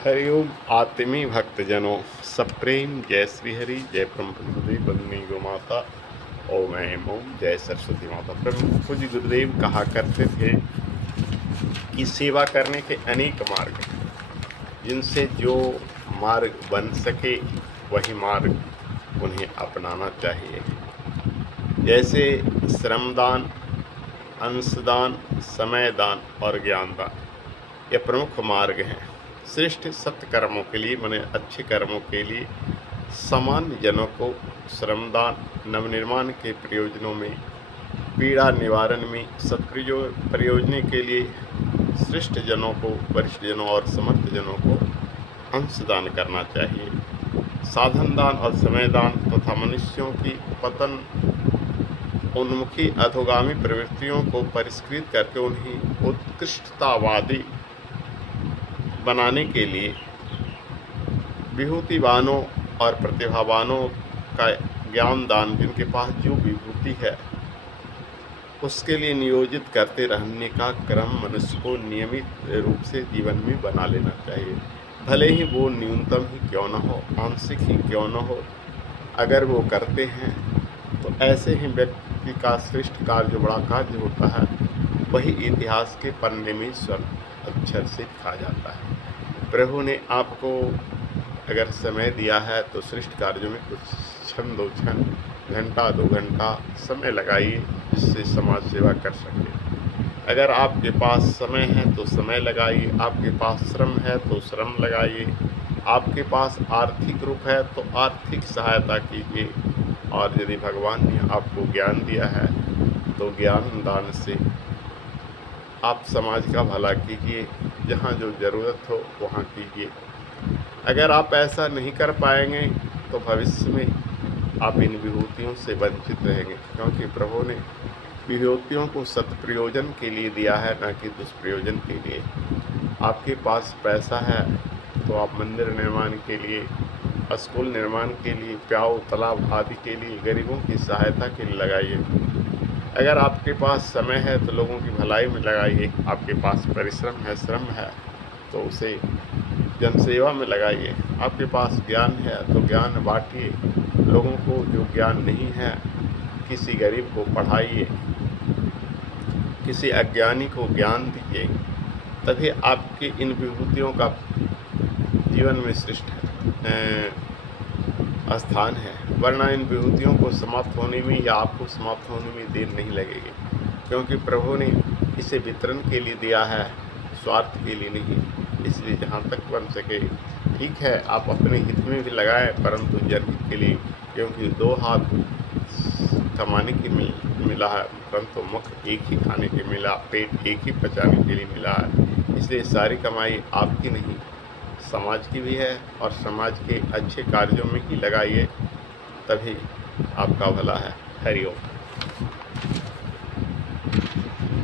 हरिओम आत्मी भक्तजनों, सप्रेम जय श्री हरि, जय परम गुरुदेव बंदनी गो माता। ओम ऐं ओम, जय सरस्वती माता। प्रभु पूज्य गुरुदेव कहा करते थे कि सेवा करने के अनेक मार्ग हैं, जिनसे जो मार्ग बन सके वही मार्ग उन्हें अपनाना चाहिए। जैसे श्रमदान, अंशदान, समय दान और ज्ञान दान, ये प्रमुख मार्ग हैं। श्रेष्ठ सत्कर्मों के लिए, माने अच्छे कर्मों के लिए, सामान्य जनों को श्रमदान, नवनिर्माण के प्रयोजनों में, पीड़ा निवारण में, प्रयोजन के लिए श्रेष्ठ जनों को, वरिष्ठ जनों और समर्थ जनों को अंशदान करना चाहिए। साधन दान और समय दान तथा मनुष्यों की पतन उन्मुखी अधोगामी प्रवृत्तियों को परिष्कृत करके उन्हें उत्कृष्टतावादी बनाने के लिए विभूतिवानों और प्रतिभावानों का ज्ञान दान, जिनके पास जो विभूति है उसके लिए नियोजित करते रहने का क्रम मनुष्य को नियमित रूप से जीवन में बना लेना चाहिए। भले ही वो न्यूनतम ही क्यों न हो, आंशिक ही क्यों न हो, अगर वो करते हैं तो ऐसे ही व्यक्ति का श्रेष्ठ कार्य, जो बड़ा कार्य होता है, वही इतिहास के पन्ने में स्वर्ण अक्षर से लिखा जाता है। प्रभु ने आपको अगर समय दिया है तो श्रेष्ठ कार्यों में कुछ क्षण, 2 क्षण, घंटा 2 घंटा समय लगाइए, जिससे समाज सेवा कर सके। अगर आपके पास समय है तो समय लगाइए, आपके पास श्रम है तो श्रम लगाइए, आपके पास आर्थिक रूप है तो आर्थिक सहायता कीजिए, और यदि भगवान ने आपको ज्ञान दिया है तो ज्ञान दान से आप समाज का भला कीजिए। जहाँ जो ज़रूरत हो वहाँ कीजिए। अगर आप ऐसा नहीं कर पाएंगे तो भविष्य में आप इन विभूतियों से वंचित रहेंगे, क्योंकि प्रभु ने विभूतियों को सत्प्रयोजन के लिए दिया है, न कि दुष्प्रयोजन के लिए। आपके पास पैसा है तो आप मंदिर निर्माण के लिए, स्कूल निर्माण के लिए, प्याऊ तालाब आदि के लिए, गरीबों की सहायता के लिए लगाइए। अगर आपके पास समय है तो लोगों की भलाई में लगाइए। आपके पास परिश्रम है, श्रम है, तो उसे जनसेवा में लगाइए। आपके पास ज्ञान है तो ज्ञान बांटिए। लोगों को जो ज्ञान नहीं है, किसी गरीब को पढ़ाइए, किसी अज्ञानी को ज्ञान दीजिए, तभी आपकी इन विभूतियों का जीवन में श्रेष्ठ स्थान है। वरना इन विभूतियों को समाप्त होने में या आपको समाप्त होने में देर नहीं लगेगी, क्योंकि प्रभु ने इसे वितरण के लिए दिया है, स्वार्थ के लिए नहीं। इसलिए जहाँ तक बन सके, ठीक है आप अपने हित में भी लगाएं, परंतु जनहित के लिए, क्योंकि 2 हाथ कमाने के मिला है, परंतु मुख एक ही खाने के मिला, पेट एक ही पचाने के लिए मिला है। इसलिए सारी कमाई आपकी नहीं, समाज की भी है, और समाज के अच्छे कार्यों में ही लगाइए, तभी आपका भला है। हरिओम।